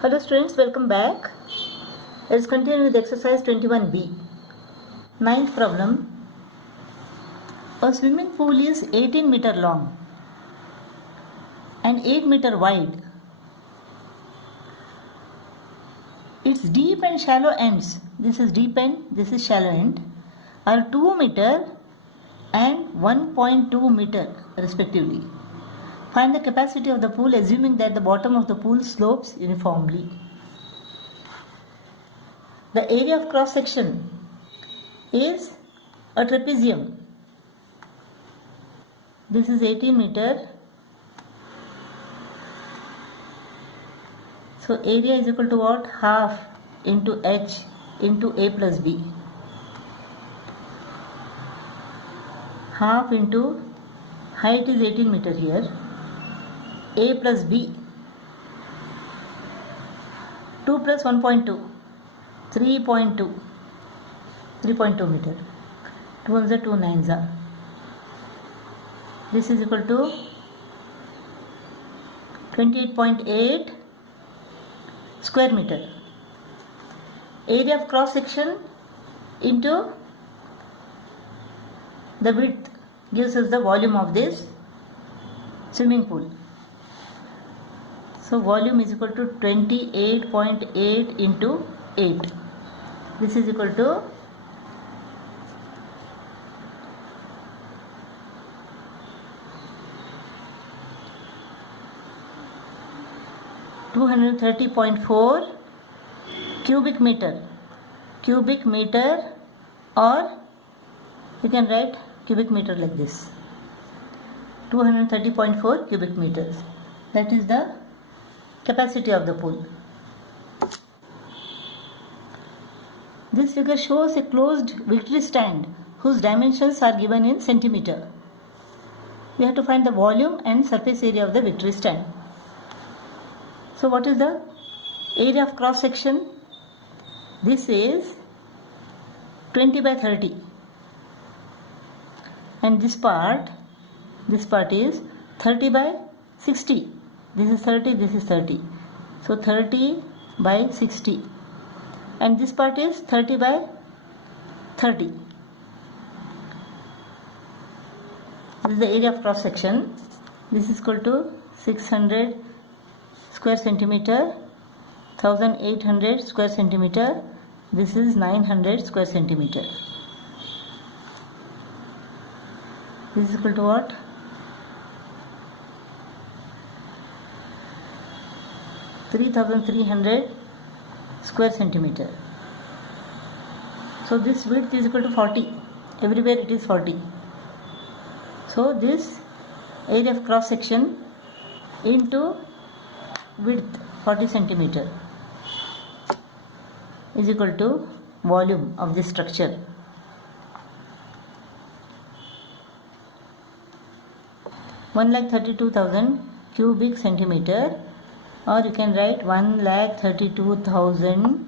Hello students, welcome back. Let's continue with exercise 21b. Ninth problem. A swimming pool is 18-meter long and 8-meter wide. Its deep and shallow ends, this is deep end, this is shallow end, are 2 meter and 1.2 meter respectively. Find the capacity of the pool assuming that the bottom of the pool slopes uniformly. The area of cross section is a trapezium. This is 18 meter. So area is equal to what? Half into h into a plus b. Half into height is 18 meter here. A plus b. 2 plus 1.2. 3.2 meter. 2 ones are 2 nines are. This is equal to 28.8 square meter. Area of cross section into the width gives us the volume of this swimming pool. So volume is equal to 28.8 into 8. This is equal to 230.4 cubic meter. Cubic meter, or you can write cubic meter like this. 230.4 cubic meters. That is the capacity of the pool. This figure shows a closed victory stand whose dimensions are given in centimeter. We have to find the volume and surface area of the victory stand. So what is the area of cross section? This is 20 by 30. And this part is 30 by 60. This is 30, this is 30. So 30 by 60. And this part is 30 by 30. This is the area of cross section. This is equal to 600 square centimeter, 1800 square centimeter. This is 900 square centimeter. This is equal to what? 3300 square centimeter. So this width is equal to 40. Everywhere it is 40. So this area of cross section into width 40 centimeter is equal to volume of this structure. One lakh 32,000 cubic centimeter, or you can write 1,32,000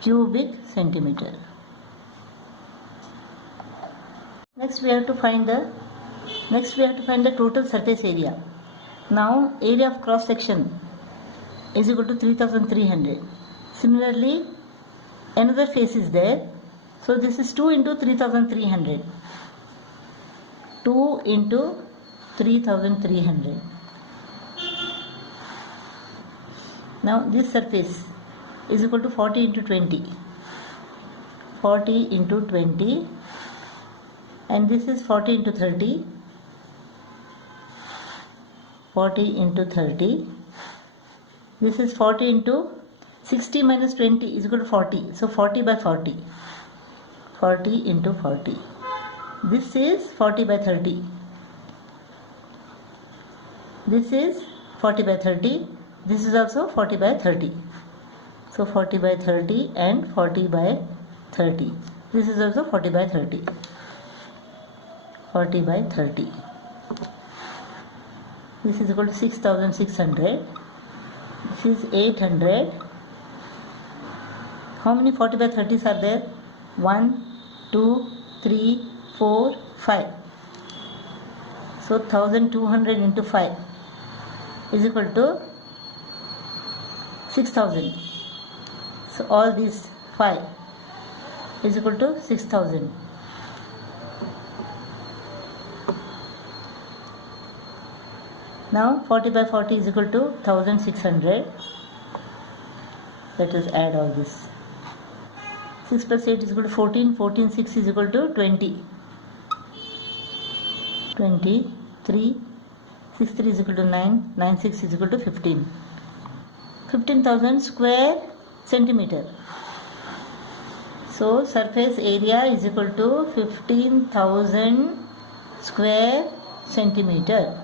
cubic centimeter. Next we have to find the total surface area. Now area of cross section is equal to 3,300. Similarly, another face is there. So this is 2 into 3,300. 2 into 3,300. Now this surface is equal to 40 into 20. 40 into 20. And this is 40 into 30. 40 into 30. This is 40 into 60 minus 20 is equal to 40. So 40 by 40. 40 into 40. This is 40 by 30. This is 40 by 30. This is also 40 by 30. So 40 by 30 and 40 by 30. This is also 40 by 30. 40 by 30. This is equal to 6,600. This is 800. How many 40 by 30s are there? 1, 2, 3, 4, 5. So 1200 into 5 is equal to 6,000. So all these 5 is equal to 6,000. Now 40 by 40 is equal to 1600. Let us add all this. 6 plus 8 is equal to 14. 14, 6 is equal to 20. 20, 3, 6, 3 is equal to 9. 9, 6 is equal to 15. 15,000 square centimeter. So surface area is equal to 15,000 square centimeter.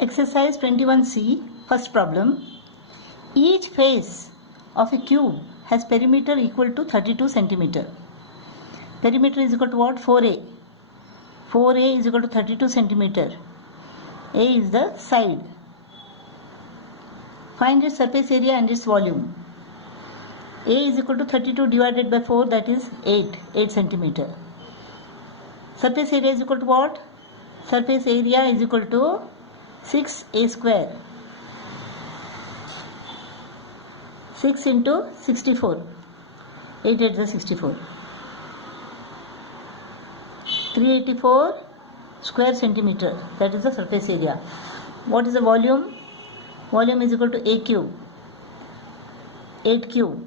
Exercise 21C, first problem. Each face of a cube has perimeter equal to 32 centimeter. Perimeter is equal to what? 4a. 4a is equal to 32 centimeter. A is the side. Find its surface area and its volume. A is equal to 32 divided by 4, that is 8 centimeter. Surface area is equal to what? Surface area is equal to 6a square. 6 into 64. 8 8 is 64. 384 square centimeter. That is the surface area. What is the volume? Volume is equal to a cube. 8 cube.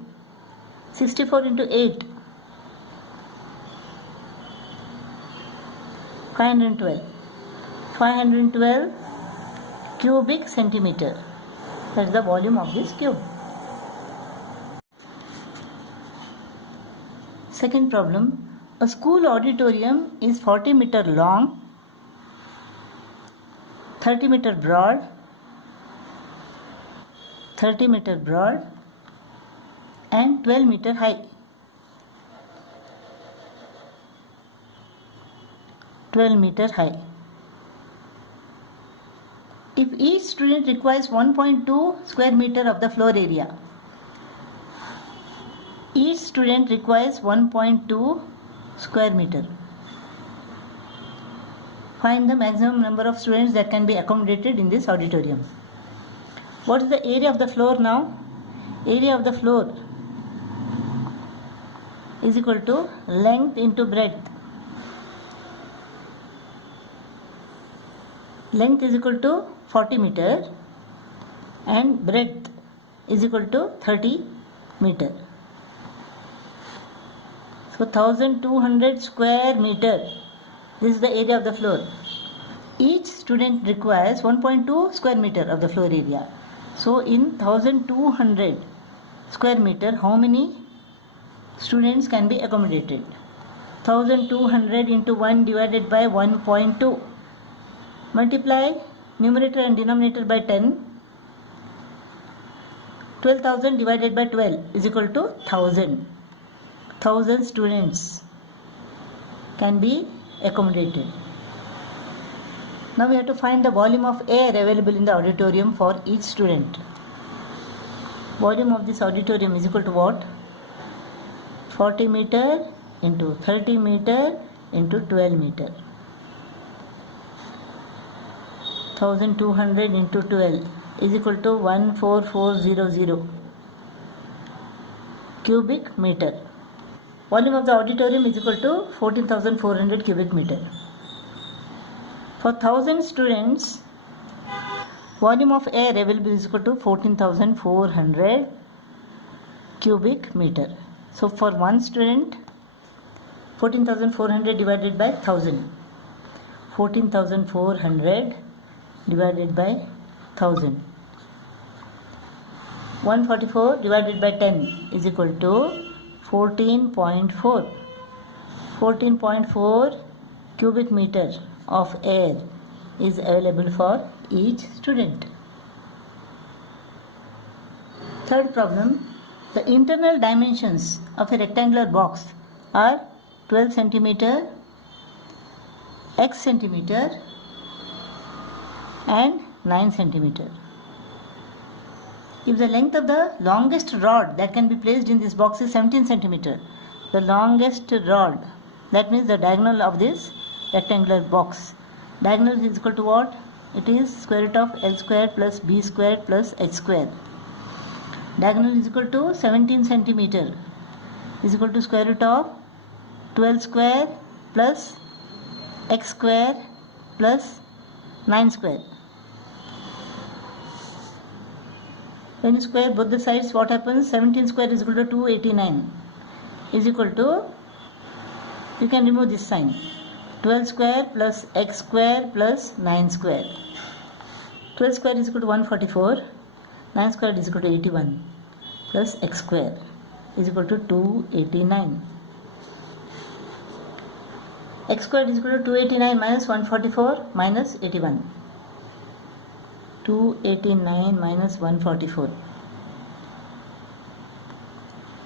64 into 8. 512. 512 cubic centimeter. That is the volume of this cube. Second problem. A school auditorium is 40 meter long, 30 meter broad, 30 meter broad and 12 meter high. 12 meter high. If each student requires 1.2 square meter of the floor area, each student requires 1.2 square meter. Find the maximum number of students that can be accommodated in this auditorium. What is the area of the floor now? Area of the floor is equal to length into breadth. Length is equal to 40 meter and breadth is equal to 30 meter. So 1200 square meter. This is the area of the floor. Each student requires 1.2 square meter of the floor area. So in 1200 square meter, how many students can be accommodated? 1200 into 1 divided by 1.2. Multiply numerator and denominator by 10. 12,000 divided by 12 is equal to 1000. 1000 students can be accommodated. Now we have to find the volume of air available in the auditorium for each student. Volume of this auditorium is equal to what? 40 meter into 30 meter into 12 meter. 1200 into 12 is equal to 14400 cubic meter. Volume of the auditorium is equal to 14,400 cubic meter. For 1000 students, volume of air available is equal to 14,400 cubic meter. So for one student, 14,400 divided by 1000. 14,400 divided by 1000. 144 divided by 10 is equal to 14.4. 14.4 cubic meter of air is available for each student. Third problem. The internal dimensions of a rectangular box are 12 centimeter, x centimeter and 9 centimeter. If the length of the longest rod that can be placed in this box is 17 centimeter, the longest rod, that means the diagonal of this rectangular box, diagonal is equal to what? It is square root of L square plus B square plus H square. Diagonal is equal to 17 centimeter is equal to square root of 12 square plus X square plus 9 square. When you square both the sides, what happens? 17 square is equal to 289 is equal to, you can remove this sign, 12 square plus X square plus 9 square. 12 square is equal to 144, 9 square is equal to 81 plus X square is equal to 289. X square is equal to 289 minus 144 minus 81. 289 minus 144.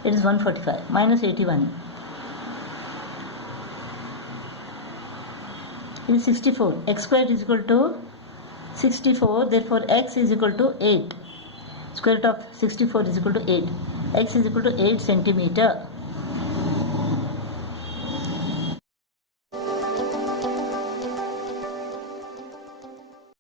It is 145 minus 81. It is 64. X square is equal to 64. Therefore, X is equal to 8. Square root of 64 is equal to 8. X is equal to 8 centimeter.